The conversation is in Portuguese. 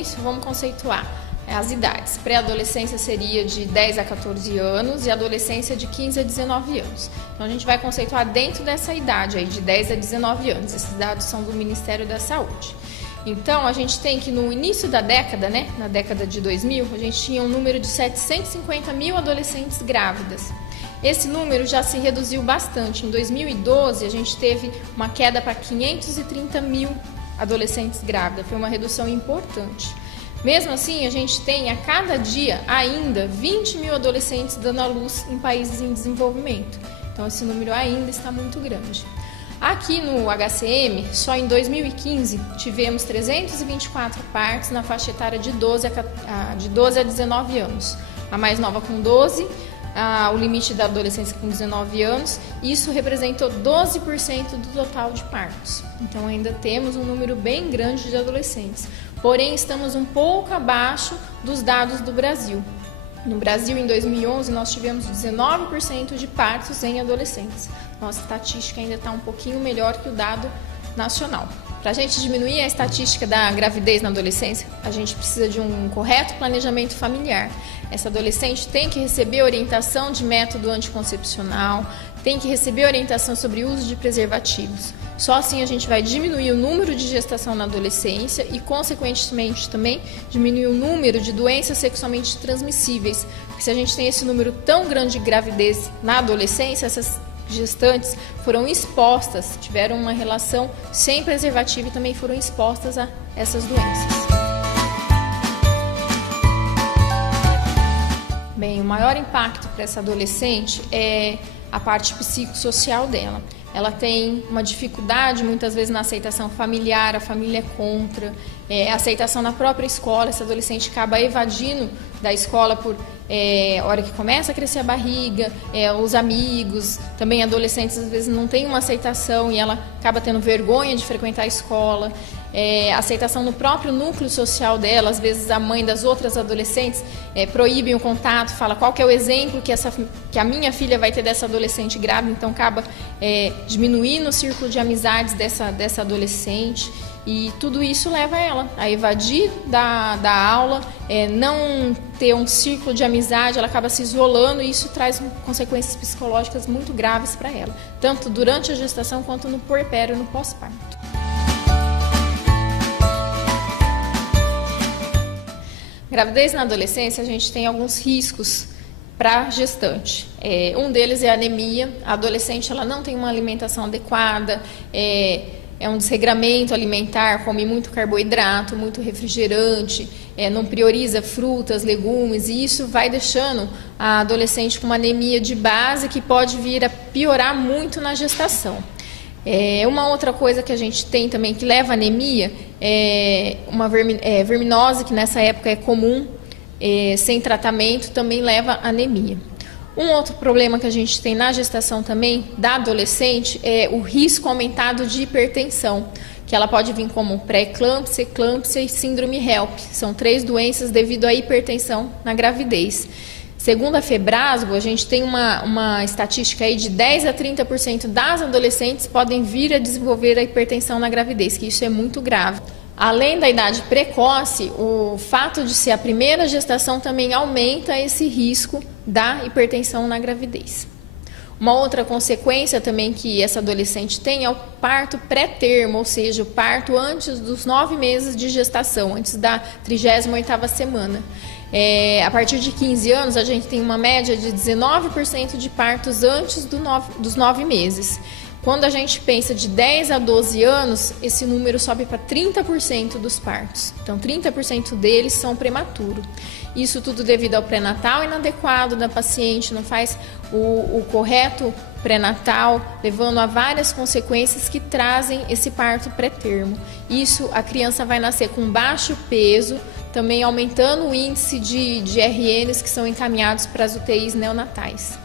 isso, vamos conceituar as idades. Pré-adolescência seria de 10 a 14 anos e adolescência de 15 a 19 anos. Então a gente vai conceituar dentro dessa idade aí, de 10 a 19 anos. Esses dados são do Ministério da Saúde. Então a gente tem que no início da década, né, na década de 2000, a gente tinha um número de 750 mil adolescentes grávidas. Esse número já se reduziu bastante. Em 2012 a gente teve uma queda para 530 mil adolescentes grávidas. Foi uma redução importante. Mesmo assim, a gente tem a cada dia ainda 20 mil adolescentes dando à luz em países em desenvolvimento. Então, esse número ainda está muito grande. Aqui no HCM, só em 2015, tivemos 324 partos na faixa etária de 12 a 19 anos. A mais nova com 12, o limite da adolescência com 19 anos. Isso representou 12% do total de partos. Então, ainda temos um número bem grande de adolescentes. Porém, estamos um pouco abaixo dos dados do Brasil. No Brasil, em 2011, nós tivemos 19% de partos em adolescentes. Nossa estatística ainda está um pouquinho melhor que o dado nacional. Para a gente diminuir a estatística da gravidez na adolescência, a gente precisa de um correto planejamento familiar. Essa adolescente tem que receber orientação de método anticoncepcional, tem que receber orientação sobre o uso de preservativos. Só assim a gente vai diminuir o número de gestação na adolescência e, consequentemente, também diminuir o número de doenças sexualmente transmissíveis. Porque se a gente tem esse número tão grande de gravidez na adolescência, essas gestantes foram expostas, tiveram uma relação sem preservativo e também foram expostas a essas doenças. Bem, o maior impacto para essa adolescente é a parte psicossocial dela. Ela tem uma dificuldade, muitas vezes, na aceitação familiar, a família é contra, a aceitação na própria escola. Essa adolescente acaba evadindo da escola por hora que começa a crescer a barriga, os amigos, também adolescentes às vezes não têm uma aceitação e ela acaba tendo vergonha de frequentar a escola. Aceitação no próprio núcleo social dela, às vezes a mãe das outras adolescentes proíbem o contato, fala qual que é o exemplo que a minha filha vai ter dessa adolescente grávida, então acaba diminuindo o círculo de amizades dessa adolescente. E tudo isso leva ela a evadir da aula, não ter um círculo de amizade, ela acaba se isolando e isso traz consequências psicológicas muito graves para ela, tanto durante a gestação quanto no puerpério e no pós-parto. Gravidez na adolescência, a gente tem alguns riscos para a gestante. Um deles é a anemia. A adolescente ela não tem uma alimentação adequada, é um desregramento alimentar, come muito carboidrato, muito refrigerante, não prioriza frutas, legumes, e isso vai deixando a adolescente com uma anemia de base que pode vir a piorar muito na gestação. Uma outra coisa que a gente tem também que leva à anemia é uma verminose, que nessa época é comum, sem tratamento, também leva à anemia. Um outro problema que a gente tem na gestação também, da adolescente, é o risco aumentado de hipertensão, que ela pode vir como pré-eclâmpsia, eclâmpsia e síndrome HELP. São 3 doenças devido à hipertensão na gravidez. Segundo a Febrasgo, a gente tem uma estatística aí de 10 a 30% das adolescentes podem vir a desenvolver a hipertensão na gravidez, que isso é muito grave. Além da idade precoce, o fato de ser a primeira gestação também aumenta esse risco da hipertensão na gravidez. Uma outra consequência também que essa adolescente tem é o parto pré-termo, ou seja, o parto antes dos 9 meses de gestação, antes da 38ª semana. A partir de 15 anos, a gente tem uma média de 19% de partos antes dos 9 meses. Quando a gente pensa de 10 a 12 anos, esse número sobe para 30% dos partos. Então, 30% deles são prematuros. Isso tudo devido ao pré-natal inadequado da paciente, não faz o correto pré-natal, levando a várias consequências que trazem esse parto pré-termo. Isso, a criança vai nascer com baixo peso, também aumentando o índice de RNs que são encaminhados para as UTIs neonatais.